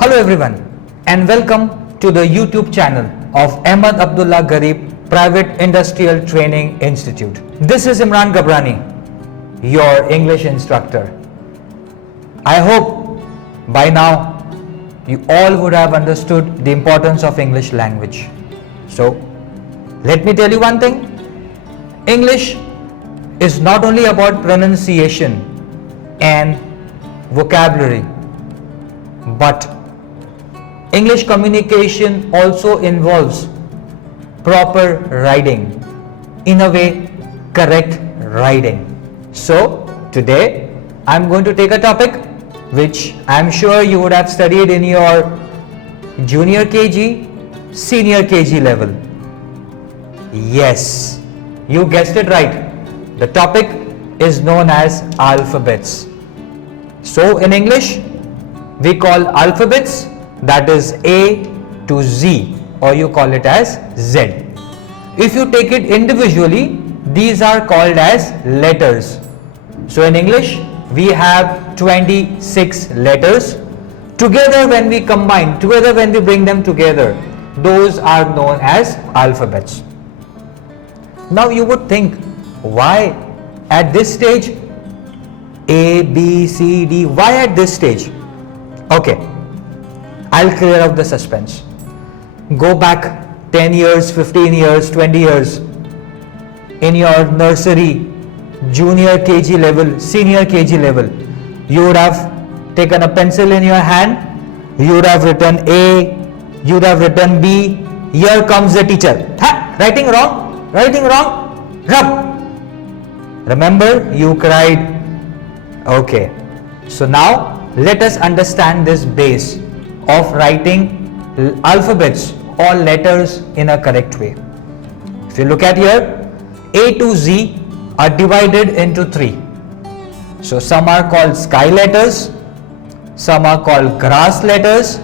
Hello everyone and welcome to the YouTube channel of Ahmad Abdullah Garib Private Industrial Training Institute. This is Imran Gabrani, your English instructor. I hope by now you all would have understood the importance of English language. So let me tell you one thing. English is not only about pronunciation and vocabulary, but English communication also involves proper writing, in a way correct writing. So today I'm going to take a topic which I'm sure you would have studied in your junior KG, senior KG level. Yes, you guessed it right. The topic is known as alphabets. So in English, we call alphabets, that is A to Z, or you call it as Z. If you take it individually, these are called as letters. So in English, we have 26 letters. Together when we combine, together when we bring them together, those are known as alphabets. Now you would think, why at this stage? A, B, C, D, why at this stage? Okay, I'll clear up the suspense. Go back 10 years, 15 years, 20 years. In your nursery, junior KG level, senior KG level, you would have taken a pencil in your hand, you would have written A, you would have written B, here comes the teacher. Ha! Writing wrong, rub. Remember, you cried. Okay, so now let us understand this base of writing alphabets or letters in a correct way. If you look at here, A to Z are divided into three. So some are called sky letters, some are called grass letters,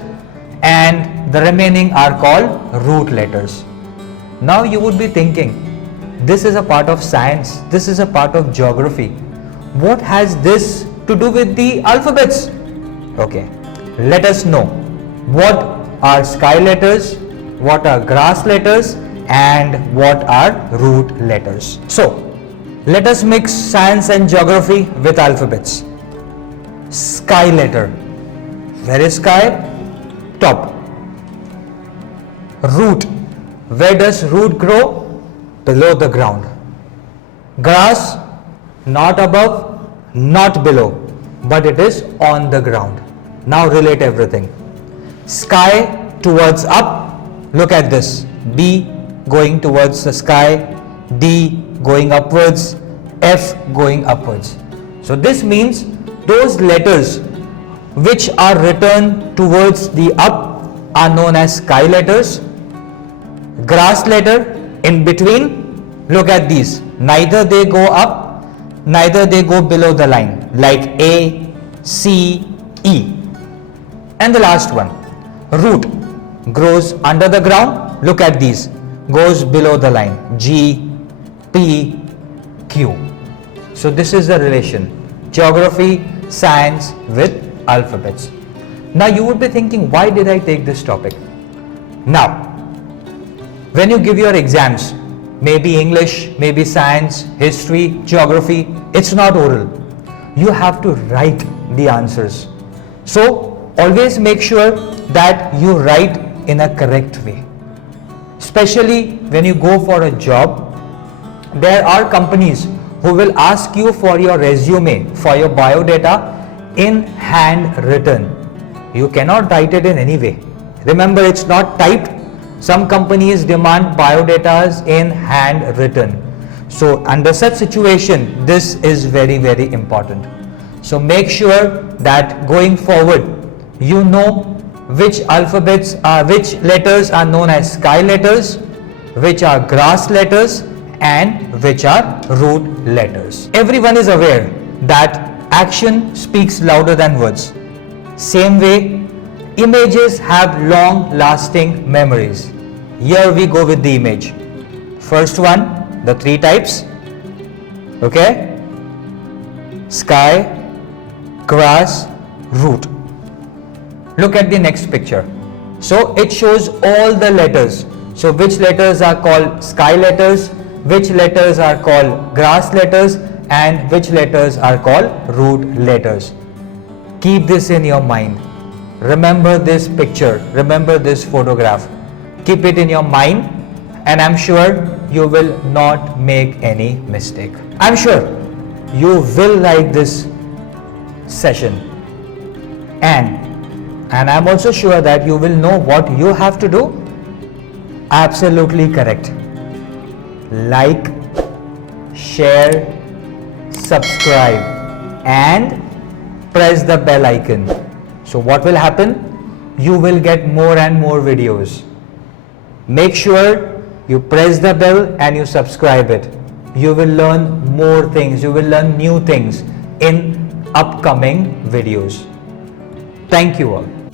and the remaining are called root letters. Now you would be thinking, this is a part of science, this is a part of geography. What has this to do with the alphabets? Okay, let us know what are sky letters, what are grass letters, and what are root letters. So let us mix science and geography with alphabets. Sky letter. Where is sky? Top. Root. Where does root grow? Below the ground. Grass, not above, not below, but it is on the ground. Now relate everything. Sky towards up, look at this. B going towards the sky, D going upwards, F going upwards. So this means those letters which are written towards the up are known as sky letters. Grass letter in between, look at these. Neither they go up, neither they go below the line, like A, C, E. And the last one, root, grows under the ground, look at these, goes below the line, G, P, Q. So this is the relation, geography, science with alphabets. Now you would be thinking, why did I take this topic? Now, when you give your exams, maybe English, maybe science, history, geography, it's not oral. You have to write the answers. So always make sure that you write in a correct way. Especially when you go for a job, there are companies who will ask you for your resume, for your biodata in handwritten. You cannot write it in any way. Remember, it's not typed. Some companies demand biodatas in handwritten. So under such situation, this is very, very important. So make sure that going forward, you know which which letters are known as sky letters, which are grass letters, and which are root letters. Everyone is aware that action speaks louder than words. Same way, images have long-lasting memories. Here we go with the image. First one, the three types. Okay? Sky, grass, root. Look at the next picture. So it shows all the letters. So which letters are called sky letters, which letters are called grass letters, and which letters are called root letters. Keep this in your mind. Remember this picture, remember this photograph. Keep it in your mind, and I'm sure you will not make any mistake. I'm sure you will like this session, and I'm also sure that you will know what you have to do. Absolutely correct. Like, share, subscribe, and press the bell icon. So what will happen? You will get more and more videos. Make sure you press the bell and you subscribe it. You will learn more things. You will learn new things in upcoming videos. Thank you all.